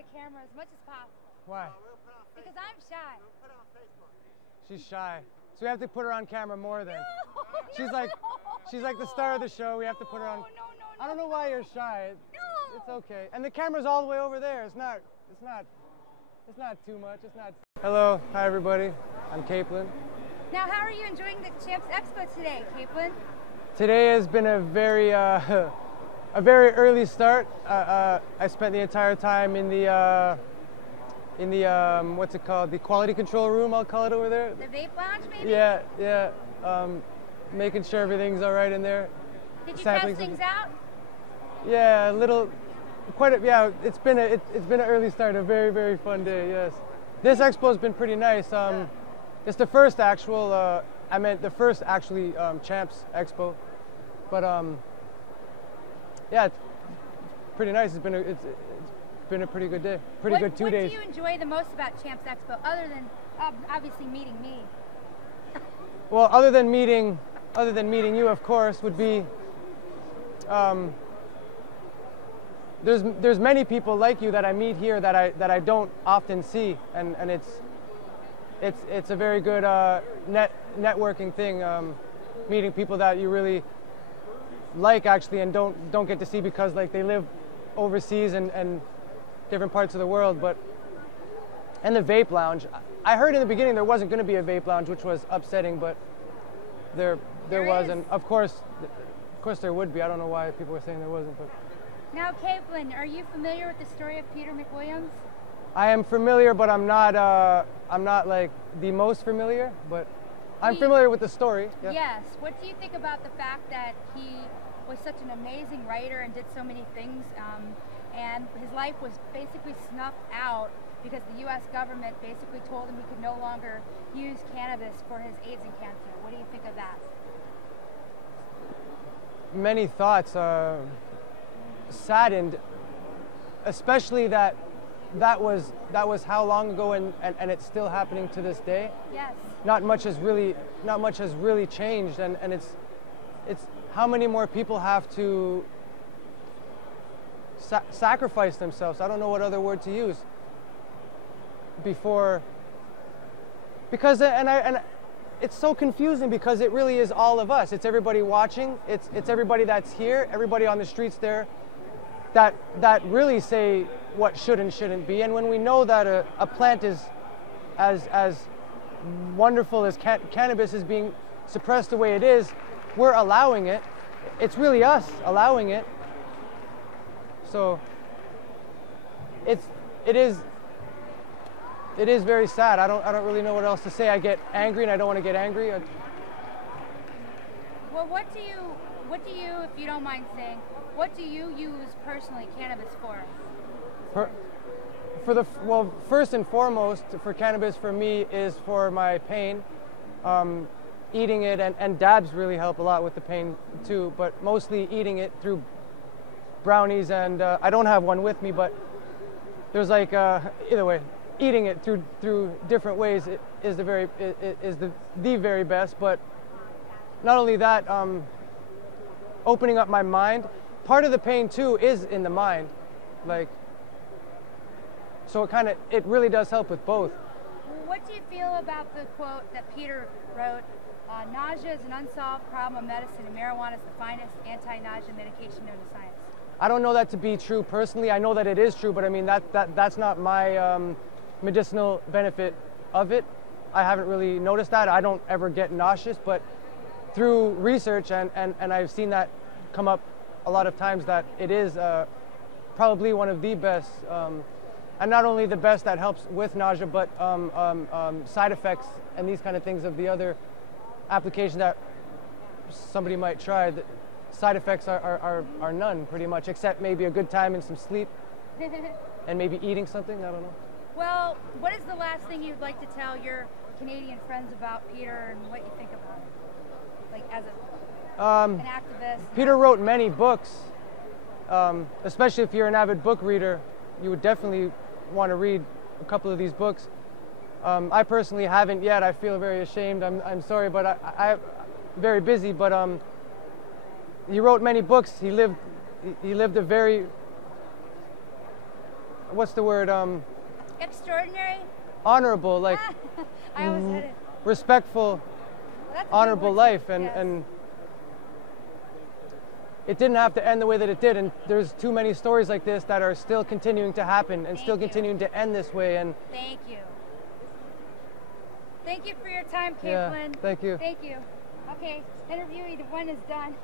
the camera as much as possible. Why? Because I'm shy. She's shy. So we have to put her on camera more then. No, She's like the star of the show. We have to put her on. No. I don't know why you're shy. No. It's okay. And the camera's all the way over there. It's not too much. It's not. Hello. Hi everybody. I'm Caplin. Now, how are you enjoying the Champs Expo today, Caplin? Today has been a very early start. I spent the entire time in the what's it called? The quality control room, I'll call it over there. The vape lounge, maybe? Yeah. Making sure everything's all right in there. Did you test things out? Yeah, yeah. It's been an early start, a very, very fun day. Yes, this expo's been pretty nice. It's the first actual. I meant the first actually Champs Expo, but yeah, it's pretty nice. It's been a pretty good day. Pretty good 2 days. What do you enjoy the most about Champs Expo, other than obviously meeting me? Well, other than meeting you, of course, would be there's many people like you that I meet here that I don't often see, and it's a very good networking thing, meeting people that you really like actually and don't get to see because like they live overseas and different parts of the world. But and the vape lounge, I heard in the beginning there wasn't going to be a vape lounge, which was upsetting, but there was, and of course there would be. I don't know why people were saying there wasn't. But now, Caplin, are you familiar with the story of Peter McWilliams? I am familiar, but I'm not like the most familiar, but I'm familiar with the story. Yeah. Yes. What do you think about the fact that he was such an amazing writer and did so many things, and his life was basically snuffed out because the U.S. government basically told him he could no longer use cannabis for his AIDS and cancer? What do you think of that? Many thoughts. Saddened, especially that was how long ago, and it's still happening to this day. Yes. Not much has really changed, and it's how many more people have to sacrifice themselves. I don't know what other word to use. Because it's so confusing because it really is all of us. It's everybody watching. It's everybody that's here. Everybody on the streets there. That really say what should and shouldn't be. And when we know that a plant is as wonderful as cannabis is being suppressed the way it is, we're allowing it. It's really us allowing it. So it is very sad. I don't really know what else to say. I get angry and I don't want to get angry. Well, what do you, if you don't mind saying, what do you use personally cannabis for? Well, first and foremost, for cannabis for me is for my pain. Eating it and dabs really help a lot with the pain too, but mostly eating it through brownies, and I don't have one with me, but there's like either way, eating it through different ways is the very best. But not only that, opening up my mind. Part of the pain too is in the mind, like, so it really does help with both. What do you feel about the quote that Peter wrote? Nausea is an unsolved problem of medicine, and marijuana is the finest anti-nausea medication known to science. I don't know that to be true personally. I know that it is true, but I mean that's not my medicinal benefit of it. I haven't really noticed that. I don't ever get nauseous, but through research and I've seen that come up a lot of times, that it is probably one of the best, and not only the best that helps with nausea, but side effects and these kind of things of the other applications that somebody might try. The side effects are none, pretty much, except maybe a good time and some sleep and maybe eating something. I don't know. Well, what is the last thing you'd like to tell your Canadian friends about Peter and what you think about him? Like as an activist? Peter wrote many books, especially if you're an avid book reader. You would definitely want to read a couple of these books. I personally haven't yet. I feel very ashamed. I'm sorry, but I'm very busy. But he wrote many books. He lived a very what's the word? Extraordinary? Honorable, like I always said it. respectful, Well, that's a good honorable word, life, too. and Yes. and it didn't have to end the way that it did, and there's too many stories like this that are still continuing to happen and still Thank you. continuing to end this way. And Thank you. Thank you for your time, yeah, Caplin. thank you. Thank you. Okay, interview one is done.